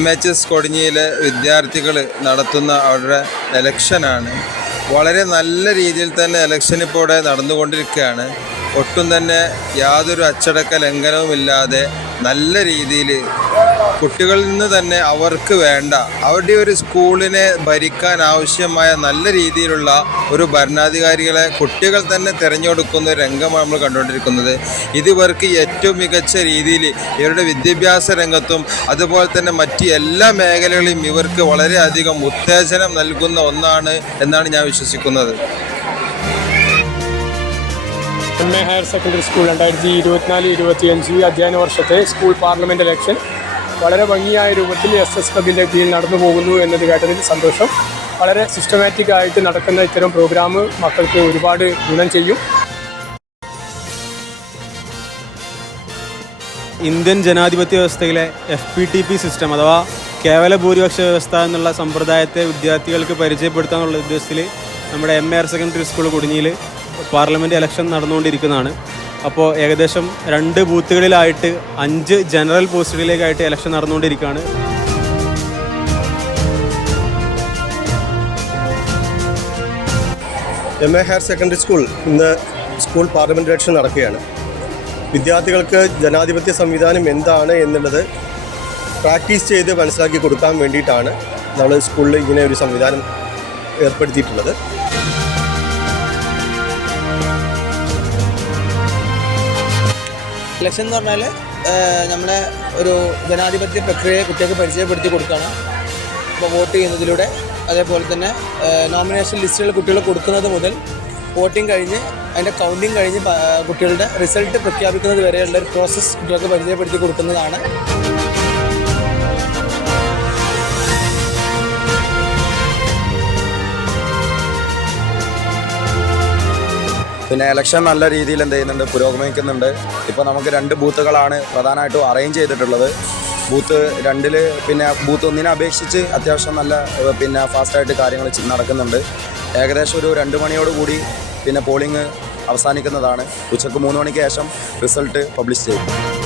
MHS കൊടിഞ്ഞിയിലെ വിദ്യാർത്ഥികൾ നടത്തുന്ന അവരുടെ ഇലക്ഷനാണ്. വളരെ നല്ല രീതിയിൽ തന്നെ ഇലക്ഷൻ ഇപ്പോൾ ഇവിടെ നടന്നുകൊണ്ടിരിക്കുകയാണ്. ഒട്ടും തന്നെ യാതൊരു അച്ചടക്ക ലംഘനവുമില്ലാതെ നല്ല രീതിയിൽ കുട്ടികളിൽ നിന്ന് തന്നെ അവർക്ക് വേണ്ട അവരുടെ ഒരു സ്കൂളിനെ ഭരിക്കാൻ ആവശ്യമായ നല്ല രീതിയിലുള്ള ഒരു ഭരണാധികാരികളെ കുട്ടികൾ തന്നെ തിരഞ്ഞെടുക്കുന്ന ഒരു രംഗമാണ് നമ്മൾ കണ്ടുകൊണ്ടിരിക്കുന്നത്. ഇവർക്ക് ഏറ്റവും മികച്ച രീതിയിൽ ഇവരുടെ വിദ്യാഭ്യാസ രംഗത്തും അതുപോലെ തന്നെ മറ്റ് എല്ലാ മേഖലകളിലും ഇവർക്ക് വളരെയധികം ഉത്തേജനം നൽകുന്ന ഒന്നാണ് എന്നാണ് ഞാൻ വിശ്വസിക്കുന്നത്. MA ഹയർ സെക്കൻഡറി സ്കൂൾ 2024-25 അധ്യയന വർഷത്തെ സ്കൂൾ പാർലമെൻറ്റ് ഇലക്ഷൻ വളരെ ഭംഗിയായ രൂപത്തിൽ SS ക്ലബിൻ്റെ കീഴിൽ നടന്നു പോകുന്നു എന്നത് കേട്ടതിൽ സന്തോഷം. വളരെ സിസ്റ്റമാറ്റിക് ആയിട്ട് നടക്കുന്ന ഇത്തരം പ്രോഗ്രാം മക്കൾക്ക് ഒരുപാട് ഗുണം ചെയ്യും. ഇന്ത്യൻ ജനാധിപത്യ വ്യവസ്ഥയിലെ FPTP സിസ്റ്റം അഥവാ കേവല ഭൂരിപക്ഷ വ്യവസ്ഥ എന്നുള്ള സമ്പ്രദായത്തെ വിദ്യാർത്ഥികൾക്ക് പരിചയപ്പെടുത്താനുള്ള ഉദ്ദേശത്തിൽ നമ്മുടെ MA ഹയർ സെക്കൻഡറി സ്കൂൾ കൊടിഞ്ഞിയിൽ പാർലമെൻറ്റ് ഇലക്ഷൻ നടന്നുകൊണ്ടിരിക്കുന്നതാണ്. അപ്പോൾ ഏകദേശം 2 ബൂത്തുകളിലായിട്ട് 5 ജനറൽ പോസ്റ്റുകളിലേക്കായിട്ട് ഇലക്ഷൻ നടന്നുകൊണ്ടിരിക്കുകയാണ്. MA ഹയർ സെക്കൻഡറി സ്കൂൾ ഇന്ന് സ്കൂൾ പാർലമെൻറ്റ് ഇലക്ഷൻ നടക്കുകയാണ്. വിദ്യാർത്ഥികൾക്ക് ജനാധിപത്യ സംവിധാനം എന്താണ് എന്നുള്ളത് പ്രാക്ടീസ് ചെയ്ത് മനസ്സിലാക്കി കൊടുക്കാൻ വേണ്ടിയിട്ടാണ് നമ്മൾ സ്കൂളിൽ ഇങ്ങനെ ഒരു സംവിധാനം ഏർപ്പെടുത്തിയിട്ടുള്ളത്. ഇലക്ഷൻ എന്ന് പറഞ്ഞാൽ നമ്മളെ ഒരു ജനാധിപത്യ പ്രക്രിയയെ കുട്ടികൾക്ക് പരിചയപ്പെടുത്തി കൊടുക്കുകയാണ്. അപ്പോൾ വോട്ട് ചെയ്യുന്നതിലൂടെ അതേപോലെ തന്നെ നോമിനേഷൻ ലിസ്റ്റുകൾ കുട്ടികൾ കൊടുക്കുന്നത് മുതൽ വോട്ടിംഗ് കഴിഞ്ഞ് അതിൻ്റെ കൗണ്ടിങ് കഴിഞ്ഞ് കുട്ടികളുടെ റിസൾട്ട് പ്രഖ്യാപിക്കുന്നത് വരെയുള്ള ഒരു പ്രോസസ്സ് കുട്ടികൾക്ക് പരിചയപ്പെടുത്തി കൊടുക്കുന്നതാണ്. പിന്നെ ഇലക്ഷൻ നല്ല രീതിയിൽ പുരോഗമിക്കുന്നുണ്ട്. ഇപ്പോൾ നമുക്ക് 2 ബൂത്തുകളാണ് പ്രധാനമായിട്ടും അറേഞ്ച് ചെയ്തിട്ടുള്ളത്. ബൂത്ത് 2 പിന്നെ ബൂത്ത് 1 അപേക്ഷിച്ച് അത്യാവശ്യം നല്ല ഫാസ്റ്റായിട്ട് കാര്യങ്ങൾ നടക്കുന്നുണ്ട്. ഏകദേശം ഒരു 2 മണിയോടുകൂടി പോളിംഗ് അവസാനിക്കുന്നതാണ്. ഉച്ചയ്ക്ക് 3 മണിക്ക് ശേഷം റിസൾട്ട് പബ്ലിഷ് ചെയ്യും.